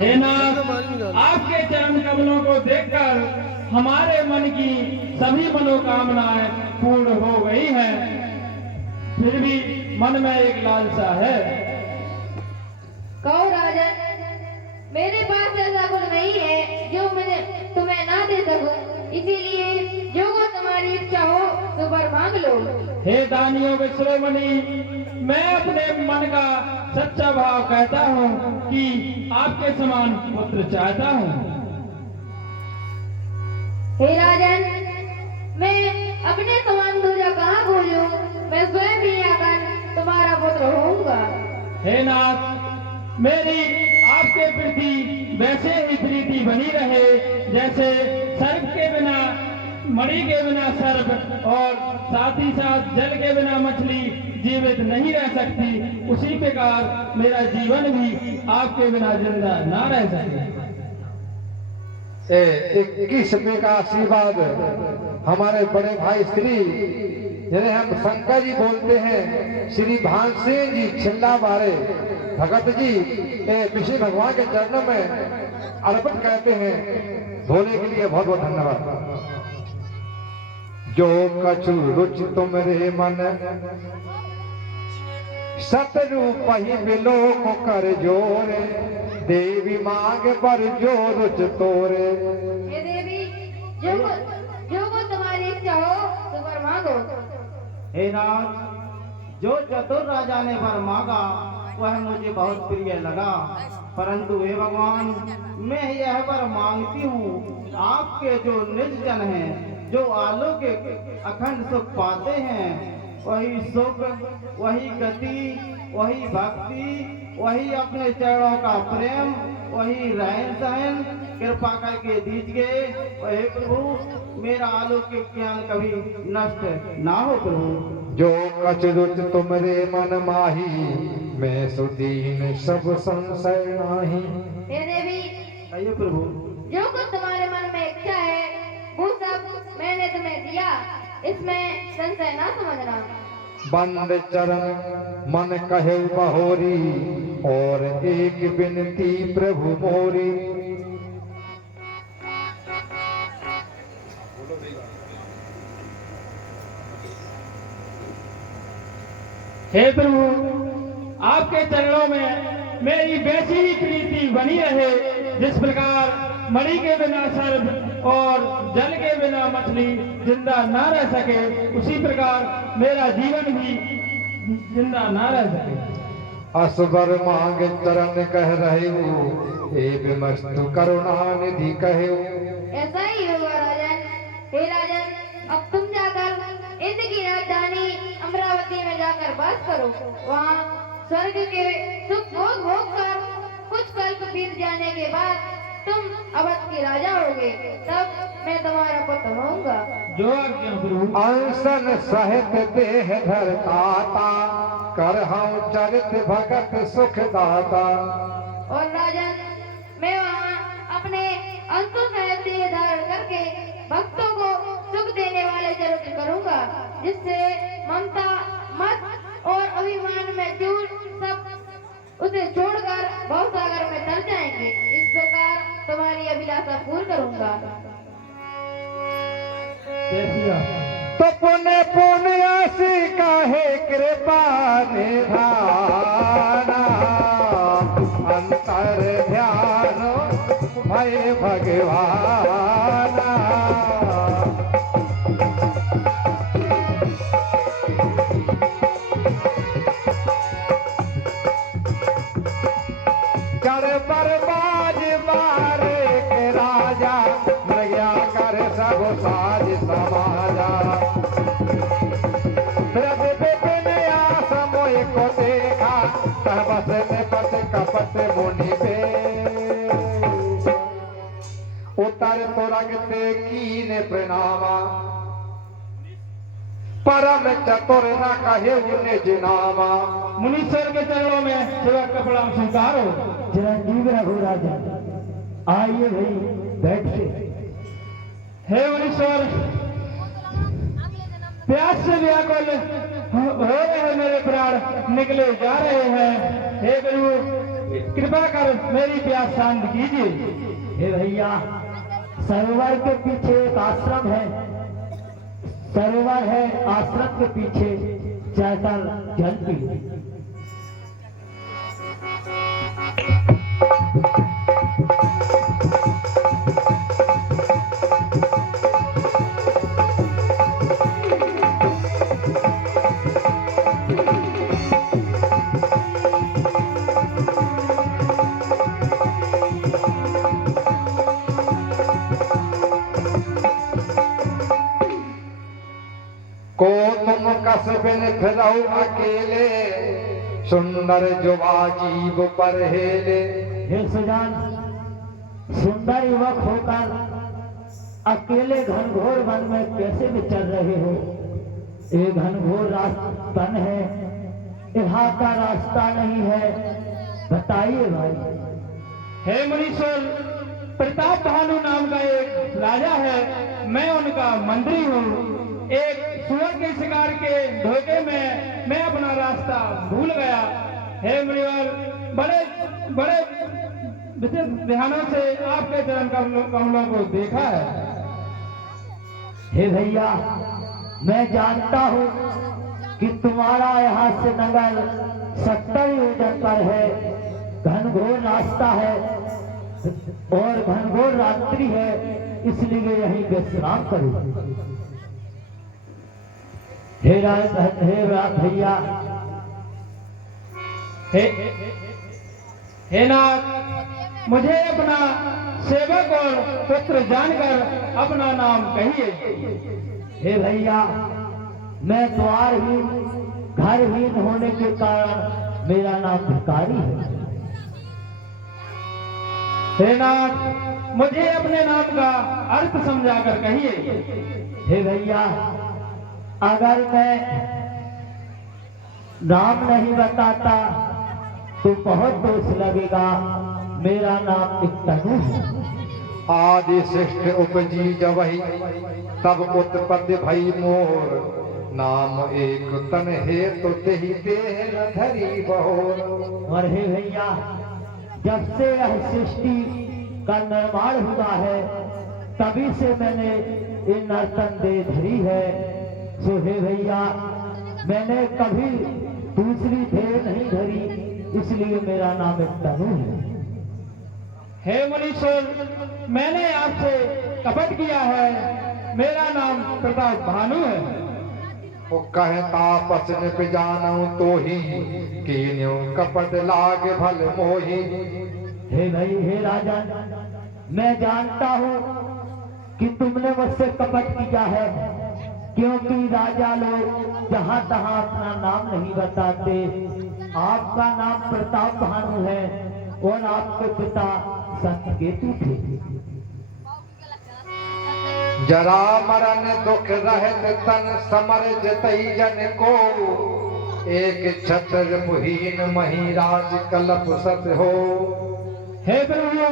हे नाथ, आपके चरण कमलों को देखकर हमारे मन की सभी मनोकामनाएं पूर्ण हो गई हैं। फिर भी मन में एक लालसा है। कहो राजन, मेरे पास ऐसा कुछ नहीं है जो मैं तुम्हें ना दे सकूं, इसीलिए जो को तुम्हारी इच्छा हो तो वर मांग लो। हे दानियों के शिरोमणि, मैं अपने मन का सच्चा भाव कहता हूँ कि आपके समान पुत्र चाहता हूँ। हे राजन, मैं अपने समान दूजा कहाँ खोजूं? मैं स्वयं ही आकर तुम्हारा पुत्र होऊंगा। हे नाथ, मेरी आपके प्रति वैसे ही प्रीति बनी रहे जैसे सर्प के बिना मणि के बिना सर्प और साथ ही साथ जल के बिना मछली जीवित नहीं रह सकती, उसी प्रकार मेरा जीवन भी आपके बिना जिंदा ना रह सके। 21वें का आशीर्वाद हमारे बड़े भाई श्री जिन्हें हम शंकर जी बोलते हैं, श्री भानसेन जी छिल्ला बारे भगत जी विष्णु भगवान के चरणों में अर्पित कहते हैं। धोने के लिए बहुत बहुत धन्यवाद। जो कछु रुचि तुमरे मन सतरूप ही मिलो को कर जोरे, देवी मांग पर जो रुच तोरे। हे देवी, जो को तुम्हारी इच्छा हो तो वर मांगो। हे नाथ, जो चतुर राजा ने वर मांगा वह मुझे बहुत प्रिय लगा, परंतु हे भगवान, मैं यह वर मांगती हूँ, आपके जो निज जन हैं, जो अलौकिक अखंड सुख पाते हैं, वही सुख, वही गति, वही भक्ति, वही अपने चरणों का प्रेम, वही रहन सहन कृपा करके दीजिए। वही प्रभु, मेरा अलौकिक ज्ञान कभी नष्ट ना हो प्रभु। जो कछ रुच तुमरे मन माही, मैं सुदीन सब संशय नाही। हे देवी, आइए प्रभु। जो कुछ तुम्हारे मन में इच्छा है वो सब मैंने तुम्हें दिया, इसमें संशय ना समझना। बंद चरण मन कहे बहोरी, और एक विनती प्रभु मोरी। हे प्रभु, आपके चरणों में मेरी वैसी ही प्रीति बनी रहे जिस प्रकार मणि के बिना सर्प और जल के बिना मछली जिंदा ना रह सके, उसी प्रकार मेरा जीवन भी जिंदा ना रह सके। असबर मांग चरण कह रहे हो, हे विमस्तु करुणा निधि कहे। ऐसा ही होगा राजन। हे राजन, अब तुम जाकर इंद्र की राजधानी अमरावती में जाकर वास करो। वहाँ स्वर्ग के सुख भोग भोग कर कुछ कल्प बीत जाने के बाद तुम अवध के राजा होगे, तब मैं तुम्हारा पुत्र होऊंगा। जो आज्ञा प्रभु। अनशन सहित देह धरता, कर हम चरित भगत सुख दाता। और राजन, मैं वहाँ अपने अंशों सहित देह धारण करके भक्तों को सुख देने वाले चरित्र करूंगा, जिससे ममता मत और अभिमान में चूर सब उसे छोड़कर भवसागर में तर जाएंगे। इस प्रकार तुम्हारी अभिलाषा पूर्ण करूंगा। तो पुण्य पुण्यसी काहे कृपा निधाना, अंतर ध्यान भय भगवाना। कर बरबाज मारे के राजा, मृग्या कर सब साज समाजा। ब्रज विपिन आस मोहि को देखा, कह बस निपट कपट मुनि पे। उतर तुरगते कीन प्रणामा, परम चतुर न कहे निज नामा। मुनीश्वर के चरणों में सेवा कपड़ा स्वीकार हो। चिरंजीव रघु राजा, आइए भाई बैठिए। हे मुनीश्वर, प्यास से व्याकुल हो रहे हैं मेरे प्राण, निकले जा रहे हैं। हे प्रभु, कृपा कर मेरी प्यास शांत कीजिए। हे भैया, सरोवर के पीछे एक आश्रम है, सरोवर है, आश्रम के पीछे जाकर जल पी। को तुम कसबिन फिरऊ अकेले, सुंदर जुबा जीव पर हेले। हे सुजान, सुंदर युवक होकर अकेले घनघोर वन में कैसे विचर रहे हो? ये घनघोर रास्ता है, यहाँ का रास्ता नहीं है, बताइए भाई। हे मुनीश्वर, प्रताप भानु नाम का एक राजा है, मैं उनका मंत्री हूँ। एक सुअर के शिकार के धोखे में मैं अपना रास्ता भूल गया। हे मुनिवर, बड़े बड़े विशेष ध्यानों से आपके चरण कमलों को देखा है। हे भैया, मैं जानता हूँ कि तुम्हारा यहाँ से नगर 70 योजन पर है, घनघोर रास्ता है और घनघोर रात्रि है, इसलिए यहीं विश्राम करो। हे भैया, हे नाथ, मुझे अपना सेवक और पुत्र जानकर अपना नाम कहिए। हे भैया, मैं द्वारहीन घरहीन होने के कारण मेरा नाम भिखारी है। हे नाथ, मुझे अपने नाम का अर्थ समझाकर कहिए। हे भैया, अगर मैं नाम नहीं बताता तो बहुत दोष लगेगा। मेरा नाम एक तनु है। आदि श्रेष्ठ उपजी जबहि, तब उत्पत्ति भई मोर। नाम एक तन हे तो तेहि देह न धरी बहोर। और हे भैया, जब से यह सृष्टि का निर्माण हुआ है, तभी से मैंने ये नर्तन दे धरी है। सो हे भैया, मैंने कभी दूसरी देह नहीं धरी, इसलिए मेरा नाम एक तनु है। हे मुनीश्वर, मैंने आपसे कपट किया है, मेरा नाम प्रताप भानु है। वो कहे तापस निप जानऊ तो ही, कीन्यू कपट लाग भल मोही। हे भाई, हे राजन, मैं जानता हूँ कि तुमने मुझसे कपट किया है, क्योंकि राजा लोग जहाँ तहाँ अपना नाम नहीं बताते। आपका नाम प्रताप भानु है और आपके पिता सत्यकेतु थे। जरा मरण दुख रहत तन समर जतई जन को। एक छत्र मुहीन महिराज कलप सत हो। हे प्रभु,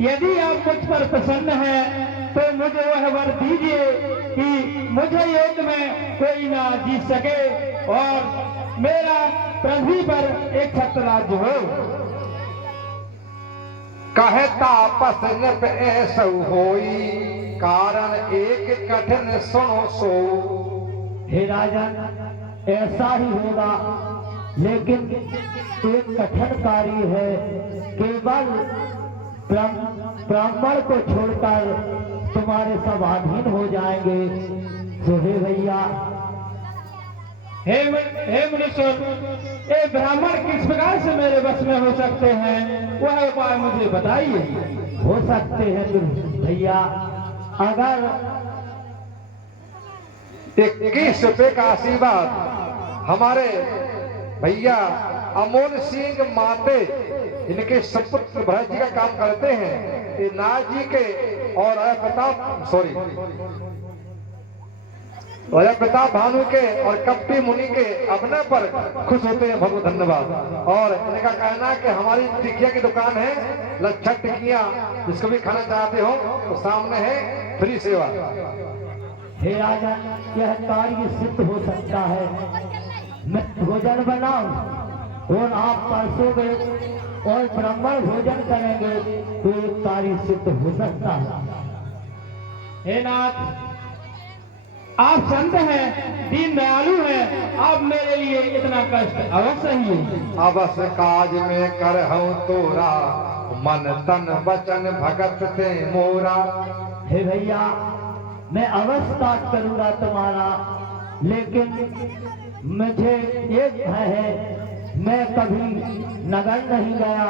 यदि आप मुझ पर प्रसन्न हैं तो मुझे वह वर दीजिए कि मुझे युद्ध में कोई ना जीत सके और मेरा पृथ्वी पर एक छत्र राज्य हो। कहे तापस निप ऐसौ होई, कारण एक कठिन सुनो सो। हे राजन, ऐसा ही होगा, लेकिन एक कठिन कार्य है। केवल ब्राह्मण को छोड़कर तुम्हारे सब अधीन हो जाएंगे। तो हे भैया, हे मुनीश्वर, ये ब्राह्मण किस प्रकार से मेरे वश में हो सकते हैं, वह उपाय मुझे बताइए। हो सकते हैं तुम भैया, अगर 21 रुपए का आशीर्वाद हमारे भैया अमोल सिंह माते, इनके सुपुत्र भरत जी का काम करते हैं। ये नाथ जी के और प्रताप भानु के और कपटी मुनि के अपने पर खुश होते हैं। बहुत धन्यवाद। और इनका कहना है कि हमारी टिकिया की दुकान है, लच्छा टिकिया, जिसको भी खाना चाहते हो तो सामने है, फ्री सेवा। हे राजा, यह कार्य सिद्ध हो सकता है। मैं भोजन बनाऊं और आप परसोगे और ब्राह्मण भोजन करेंगे तो ये कार्य सिद्ध हो सकता है। हे नाथ, आप संत हैं, दीन दयालु हैं, आप मेरे लिए इतना कष्ट अवश्य ही है। अवश्य काज में कर हूँ तोरा, मन तन वचन भगत से मोरा। हे भैया, मैं अवश्य काट करूंगा तुम्हारा, लेकिन मुझे एक भय है, मैं कभी नगर नहीं गया,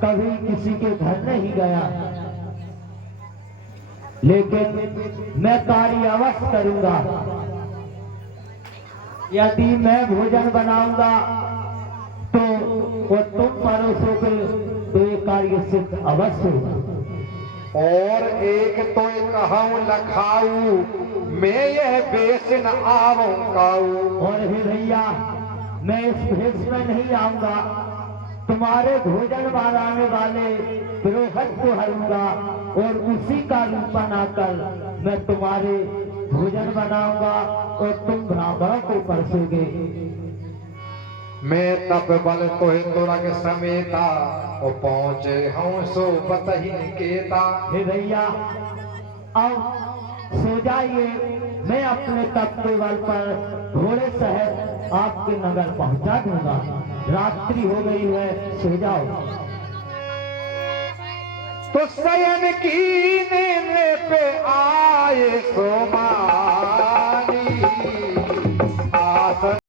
कभी किसी के घर नहीं गया, लेकिन मैं कार्य अवश्य करूंगा। यदि मैं भोजन बनाऊंगा तो वो तुम परोसोगे तो ये कार्य सिद्ध अवश्य होगा। और एक तो कहूँ लखाऊ, मैं यह बेस न आवूं काऊ। और हे भैया, मैं इस भेष में नहीं आऊंगा, तुम्हारे भोजन बनाने वाले पुरोहित को हरूंगा और उसी का रूप बनाकर मैं तुम्हारे भोजन बनाऊंगा और तुम ब्राह्मणों को परसोगे। मैं तब बल तोहे तोरा के समेता, और पहुँचे हूँ सो बतही निकेता। हे भैया, अब सो जाइए, मैं अपने तख्त के बल पर घोड़े सहित आपके नगर पहुंचा दूंगा। रात्रि हो गई है, सो जाओ। तो शयन कीने पे आए सोमा।